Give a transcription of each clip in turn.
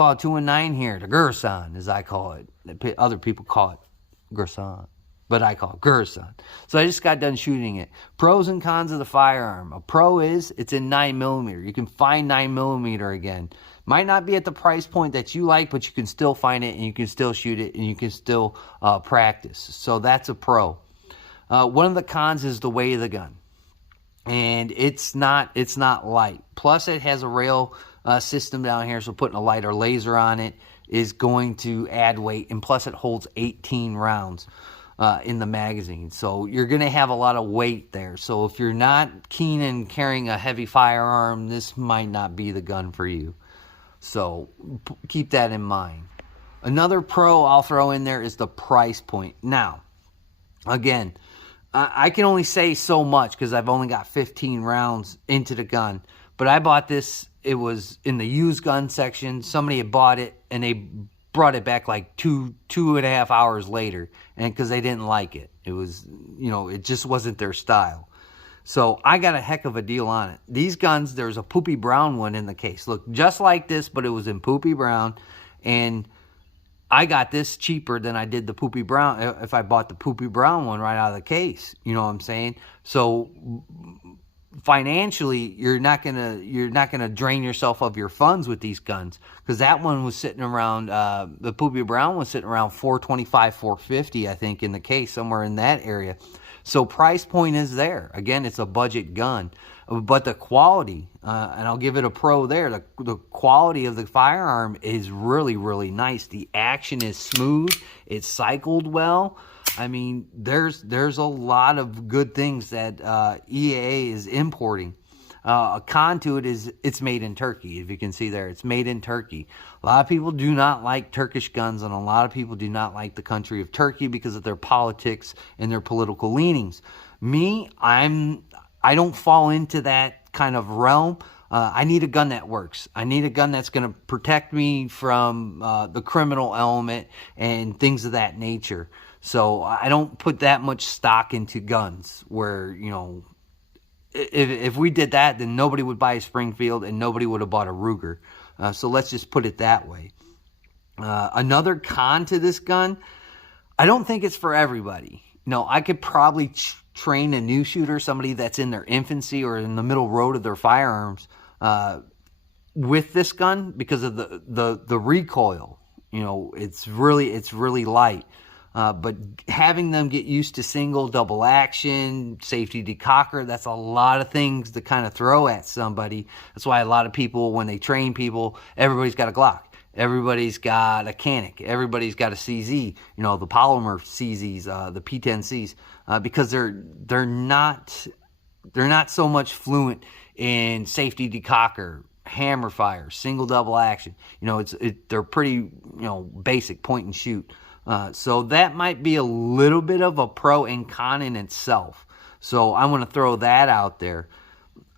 call it 219 here, the Girsan, as I call it. Other people call it Girsan, but I call it Girsan. So I just got done shooting it. Pros and cons of the firearm. A pro is it's in 9mm. You can find 9mm again. Might not be at the price point that you like, but you can still find it, and you can still shoot it, and you can still practice. So that's a pro. One of the cons is the weight of the gun, and it's not light. Plus, it has a rail system down here, so putting a lighter laser on it is going to add weight, and plus it holds 18 rounds in the magazine. So you're going to have a lot of weight there. So if you're not keen in carrying a heavy firearm, this might not be the gun for you. So keep that in mind. Another pro I'll throw in there is the price point. Now, again, I can only say so much because I've only got 15 rounds into the gun. But I bought this, it was in the used gun section. Somebody had bought it and they brought it back like two and a half hours later, and because they didn't like it. It was, it just wasn't their style. So I got a heck of a deal on it. These guns, there's a poopy brown one in the case. Look, just like this, but it was in poopy brown. And I got this cheaper than I did the poopy brown if I bought the poopy brown one right out of the case. You know what I'm saying? So financially, you're not gonna drain yourself of your funds with these guns, because that one was sitting around the poopy brown was sitting around $425, $450, I think, in the case, somewhere in that area. So price point is there. Again, it's a budget gun, but the quality, and I'll give it a pro there, the quality of the firearm is really, really nice. The action is smooth. It's cycled well. I mean, there's a lot of good things that EAA is importing. A con to it is it's made in Turkey. If you can see there, it's made in Turkey. A lot of people do not like Turkish guns, and a lot of people do not like the country of Turkey because of their politics and their political leanings. Me, I don't fall into that kind of realm. I need a gun that works. I need a gun that's going to protect me from the criminal element and things of that nature. So I don't put that much stock into guns where, if we did that, then nobody would buy a Springfield and nobody would have bought a Ruger. So let's just put it that way. Another con to this gun, I don't think it's for everybody. I could probably train a new shooter, somebody that's in their infancy or in the middle road of their firearms, with this gun because of the recoil. It's really light. But having them get used to single, double action, safety decocker, that's a lot of things to kind of throw at somebody. That's why a lot of people, when they train people, everybody's got a Glock. Everybody's got a Canic. Everybody's got a CZ, the polymer CZs, the P10Cs, because they're not so much fluent in safety decocker, hammer fire, single, double action. They're pretty, basic point and shoot. So that might be a little bit of a pro and con in itself. So I'm going to throw that out there.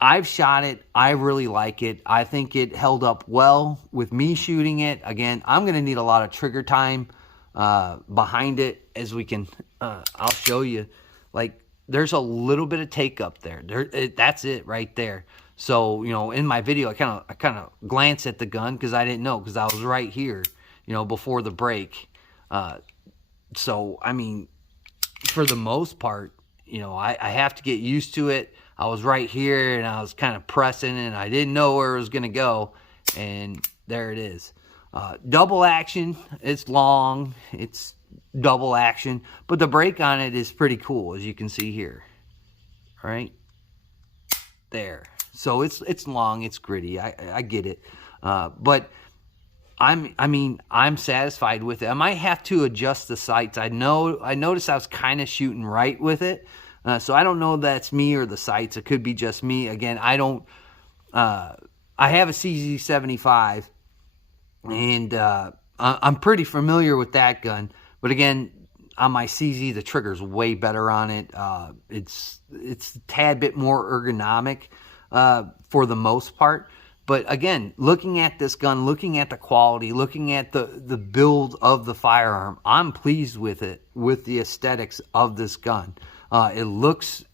I've shot it. I really like it. I think it held up well with me shooting it. Again, I'm going to need a lot of trigger time behind it, as we can, I'll show you. Like, there's a little bit of take up there. That's it right there. So, in my video, I kind of glanced at the gun because I didn't know, because I was right here, before the break. So, I mean, for the most part, I have to get used to it. I was right here and I was kind of pressing and I didn't know where it was going to go. And there it is. Double action. It's long. It's double action. But the break on it is pretty cool, as you can see here. All right. There. So it's long. It's gritty. I get it. But I'm satisfied with it. I might have to adjust the sights. I noticed I was kind of shooting right with it. So I don't know if that's me or the sights. It could be just me. Again, I have a CZ75, and I'm pretty familiar with that gun. But again, on my CZ, the trigger's way better on it. It's a tad bit more ergonomic for the most part. But again, looking at this gun, looking at the quality, looking at the build of the firearm, I'm pleased with it, with the aesthetics of this gun. It looks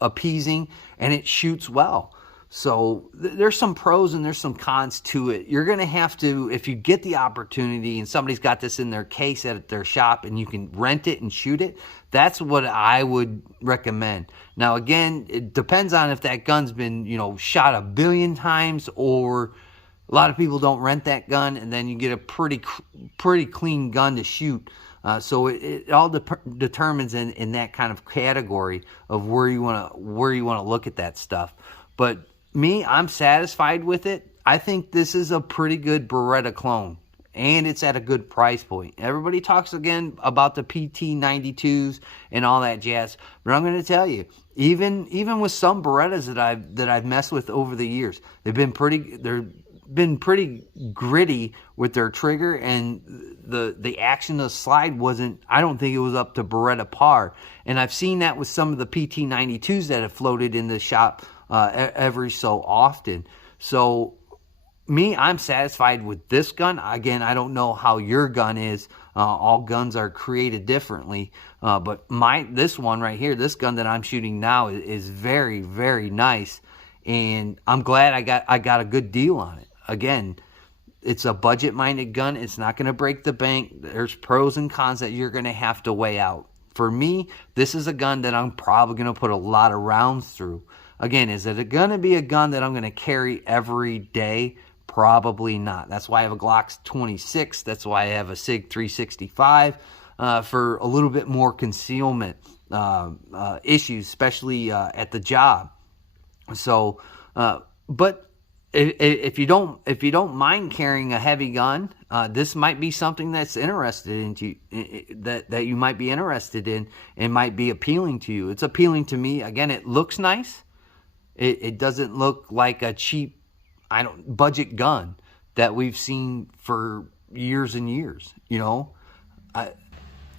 appeasing, and it shoots well. So there's some pros and there's some cons to it. You're going to have to, if you get the opportunity and somebody's got this in their case at their shop and you can rent it and shoot it, that's what I would recommend. Now, again, it depends on if that gun's been, shot 1 billion times, or a lot of people don't rent that gun, and then you get a pretty clean gun to shoot. So it all determines in that kind of category of where you want to look at that stuff. But me, I'm satisfied with it. I think this is a pretty good Beretta clone, and it's at a good price point. Everybody talks again about the PT92s and all that jazz, but I'm going to tell you, even with some Berettas that I've messed with over the years, they've been pretty gritty with their trigger, and the action of the slide wasn't, I don't think it was up to Beretta par. And I've seen that with some of the PT92s that have floated in the shop every so often. So me, I'm satisfied with this gun. Again, I don't know how your gun is. All guns are created differently. But this one right here, this gun that I'm shooting now is very, very nice. And I'm glad I got a good deal on it. Again, it's a budget-minded gun. It's not going to break the bank. There's pros and cons that you're going to have to weigh out. For me, this is a gun that I'm probably going to put a lot of rounds through. Again, is it going to be a gun that I'm going to carry every day? Probably not. That's why I have a Glock 26. That's why I have a SIG 365 for a little bit more concealment issues, especially at the job. So, but if you don't mind carrying a heavy gun, this might be something that's that you might be interested in and might be appealing to you. It's appealing to me. Again, it looks nice. It doesn't look like a cheap, budget gun that we've seen for years and years.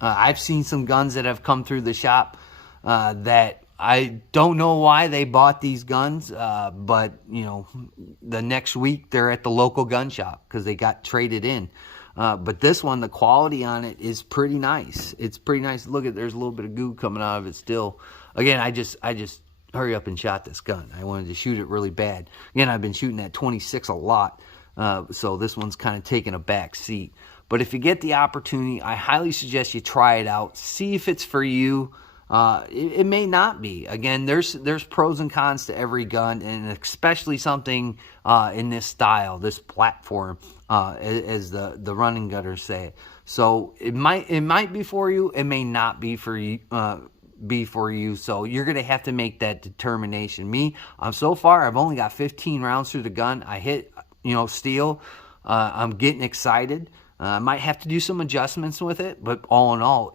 I've seen some guns that have come through the shop that I don't know why they bought these guns, but the next week they're at the local gun shop because they got traded in. But this one, the quality on it is pretty nice. It's pretty nice. Look there's a little bit of goo coming out of it still. Again, I just hurry up and shot this gun. I wanted to shoot it really bad. Again, I've been shooting that 26 a lot, so this one's kind of taking a back seat. But if you get the opportunity, I highly suggest you try it out. See if it's for you. It may not be. Again, there's pros and cons to every gun, and especially something in this style, this platform, as the running gunners say. So it might be for you. It may not be for you. So you're gonna have to make that determination. Me, so far I've only got 15 rounds through the gun. I hit steel. I'm getting excited. I might have to do some adjustments with it, but all in all,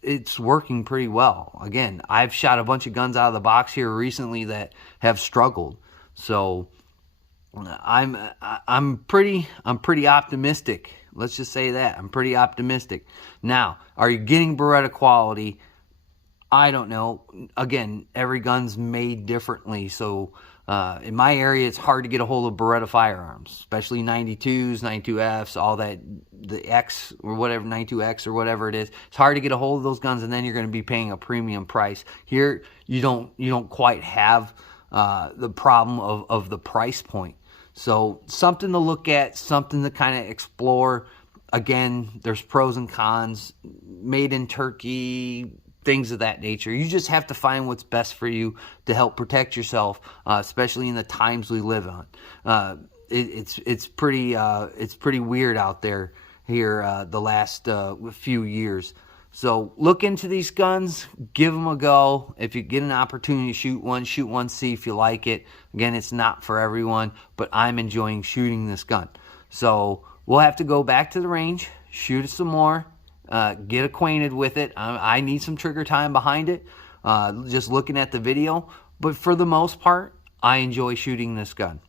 it's working pretty well. Again, I've shot a bunch of guns out of the box here recently that have struggled. So I'm pretty optimistic. Let's just say that. I'm pretty optimistic. Now, are you getting Beretta quality? I don't know. Again, every gun's made differently. So in my area, it's hard to get a hold of Beretta firearms, especially 92s, 92Fs, all that, the X or whatever, 92X or whatever it is. It's hard to get a hold of those guns, and then you're going to be paying a premium price. Here, you don't quite have the problem of the price point. So something to look at, something to kind of explore. Again, there's pros and cons. Made in Turkey, things of that nature. You just have to find what's best for you to help protect yourself, especially in the times we live on. It's pretty weird out there here the last few years. So look into these guns, give them a go. If you get an opportunity to shoot one, see if you like it. Again, it's not for everyone, but I'm enjoying shooting this gun. So we'll have to go back to the range, shoot it some more, get acquainted with it. I need some trigger time behind it, just looking at the video. But for the most part, I enjoy shooting this gun.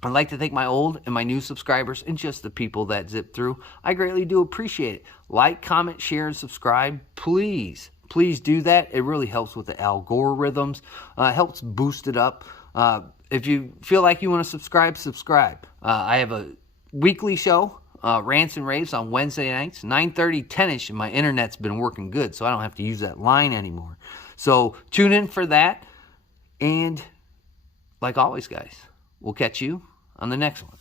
I'd like to thank my old and my new subscribers and just the people that zip through. I greatly do appreciate it. Like, comment, share, and subscribe. Please do that. It really helps with the algorithms. Helps boost it up. If you feel like you want to subscribe. I have a weekly show, Rants and Raves, on Wednesday nights, 9:30, 10-ish, and my internet's been working good, so I don't have to use that line anymore. So tune in for that, and like always, guys, we'll catch you on the next one.